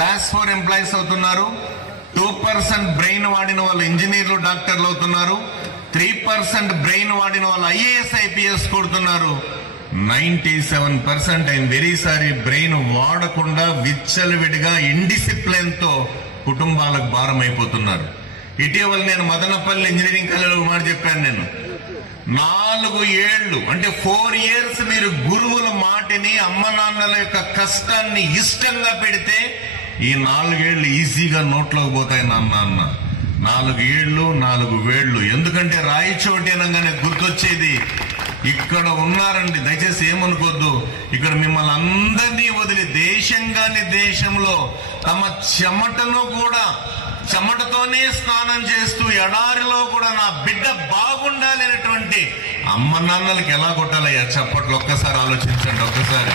Class 4 employees అవుతున్నారు. 2% brain వాడిన వాళ్ళు ఇంజనీర్లు, డాక్టర్లు అవుతున్నారు. 3% బ్రెయిన్ వాడిన వాళ్ళు ఐఏఎస్, ఐపీఎస్ కొడుతున్నారు. 97% ఐఎమ్ వెరీ సారీ బ్రెయిన్ వాడకుండా విచ్చలవిడిగా ఇండిసిప్లిన్ తో కుటుంబాలకు భారం అయిపోతున్నారు. ఇటీవల నేను మదనపల్లి ఇంజనీరింగ్ కాలేజీలో మాట చెప్పాను. నేను 4 ఏళ్లు అంటే 4 years మీరు గురువుల మాటని, అమ్మ నాన్నల యొక్క కష్టాన్ని ఇష్టంగా పెడితే ఈ 4 ఏళ్లు ఈజీగా నోట్లోకి పోతాయి నాన్న అన్న. 4 ఏళ్లు 4 వేళ్లు. ఎందుకంటే రాయచోటి అనగానే గుర్తొచ్చేది ఇక్కడ ఉన్నారండి. దయచేసి ఏమనుకోద్దు, ఇక్కడ మిమ్మల్ని అందరినీ వదిలి దేశంగాని దేశంలో తమ చెమటతోనే స్నానం చేస్తూ ఎడారిలో కూడా నా బిడ్డ బాగుండాలి అనేటువంటి అమ్మ నాన్నలకి ఎలా కొట్టాలయ్యా చప్పట్లు? ఒక్కసారి ఆలోచించండి. ఒక్కసారి